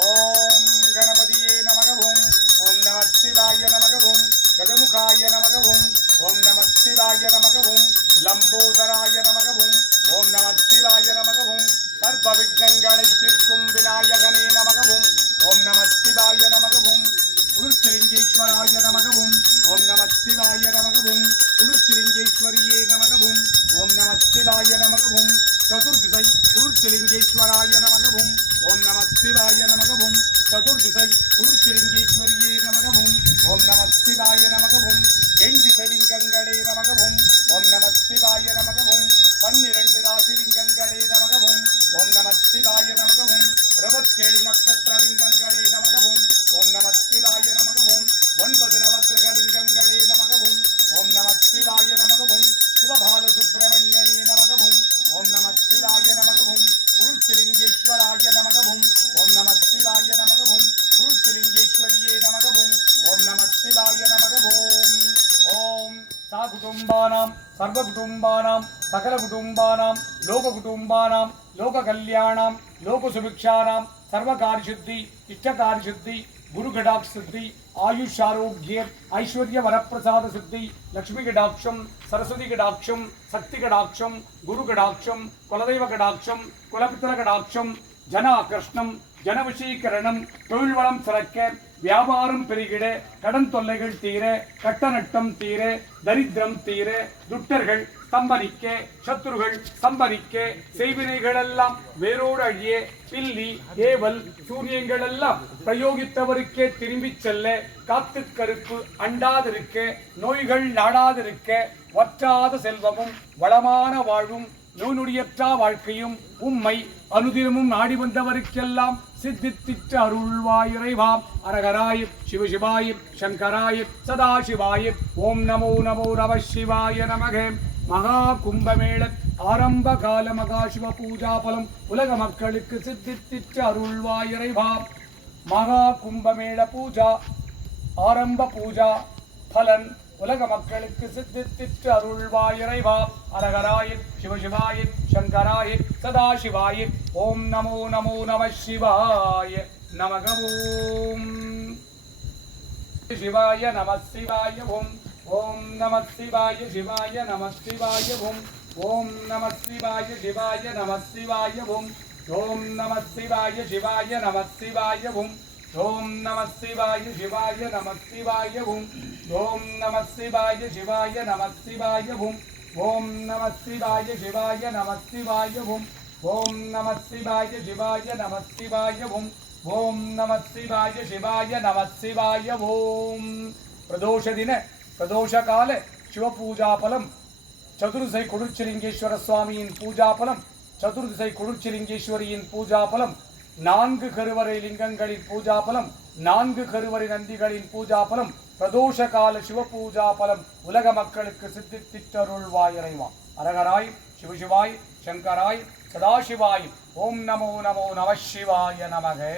ஓம் கணபதியே நமகவும். ஓம் நம சிவாய நமகவும். கஜமுகாய நமகவும். ஓம் நம சிவாய நமகவும். லம்போதராய நமகவும். ஓம் நம சிவாய நமகவும். நம சிவாய நமகவும் சதுர்திசை குருச்சிலிங்கேஸ்வராய நமகவும் ஓம் நம சிவாய நமகவும் சதுர்திசை குருச்சிலிங்கேஸ்வரியே நமகவும் ஓம் நம சிவாய நமகவும் எண் திசைலிங்கங்களே நமகவும் ஓம் நம சிவாய லோக சுபிக்ஷானாம் சர்வகாரி சித்தி இஷ்டகாரி சித்தி குரு கடாக் சித்தி ஆயுஷ் ஆரோக்கிய ஐஸ்வர்ய வரப்பிரசாத சித்தி லக்ஷ்மி கடாட்சம் சரஸ்வதி கடாட்சம் சக்தி கடாட்சம் குரு கடாட்சம் குலதெய்வ கடாட்சம் குலபித்திர கடாட்சம் ஜன ஆகர்ஷ்ணம் ஜன விஷீகரணம் தொழில் வளம் சிறக்க வியாபாரம் பெருகிட கடன் தொல்லைகள் தீர கட்ட நட்டம் தீர தரித்திரம் தீர துட்டர்கள் ஸ்தம்பனிக்க சத்துருகள் சம்பரிக்க செய்வினைகளெல்லாம் வேரோடு அழிய பில்லி ஏவல் சூரியங்களெல்லாம் பிரயோகித்தவருக்கே திரும்பிச் செல்ல காத்து கருப்பு அண்டாதிருக்க நோய்கள் நாடாதிருக்க வற்றாத செல்வமும் வளமான வாழ்வும் நோனுடியற்றா வாழ்க்கையும் உம்மை அனுதினமும் நாடி வந்தவருக்கெல்லாம் சித்தித்திற்று அருள்வாய் இறைவாம் அரகராய் சிவசிவாய் சங்கராய் சதாசிவாய். ஓம் நமோ நமோ நம சிவாய நமகே. மகா கும்பமேள ஆரம்ப கால மகா சிவ பூஜா பலம். உலக மக்களுக்கு சித்தித்திற்று அருள்வாய் இறைவாம் மகா கும்பமேள பூஜா ஆரம்ப பூஜா பலன் உலக மக்களுக்கு சித்தித்திற்று அருள்வாய் இறைவா அரகராய சிவசிவாய சங்கராய ஓம் நமோ நமோ நம சிவாய நமக ஓம் சிவாய நம சிவாய ஓம். ஓம் நம சிவாய சிவாய நம சிவாய ஓம். ஓம் நம சிவாய சிவாய நம சிவாய ஓம். ஓம் நம சிவாய சிவாய நம சிவாய ஓம். ఓం నమ శివాయ శివాయ నమ శివాయ ఓం ఓం నమ శివాయ శివాయ నమ శివాయ ఓం ఓం నమ శివాయ శివాయ నమ శివాయ ఓం ఓం నమ శివాయ శివాయ నమ శివాయ ఓం ఓం నమ శివాయ శివాయ నమ శివాయ ఓం ప్రదోషదిన ప్రదోషకాల శివపూజాఫలం ಚತುರ್ಸೈ ಕೊಡುಚಿಲಿಂಗೇಶ್ವರ ಸ್ವಾಮಿಯಿನ್ ಪೂಜಾಫಲಂ ಚತುರ್ದಿಸೈ ಕೊಡುಚಿಲಿಂಗೇಶ್ವರಿಯಿನ್ ಪೂಜಾಫಲಂ நான்கு கருவறை லிங்கங்களின் பூஜாபலம் நான்கு கருவறை நந்திகளின் பூஜாபலம் பிரதோஷ கால சிவபூஜாபலம் உலக மக்களுக்கு சித்தித்திட்டருள்வாய் இறைவான் அரகராய் சிவசிவாய் சங்கராய் சதாசிவாய் ஓம் நமோ நமோ நமசிவாய நமகே.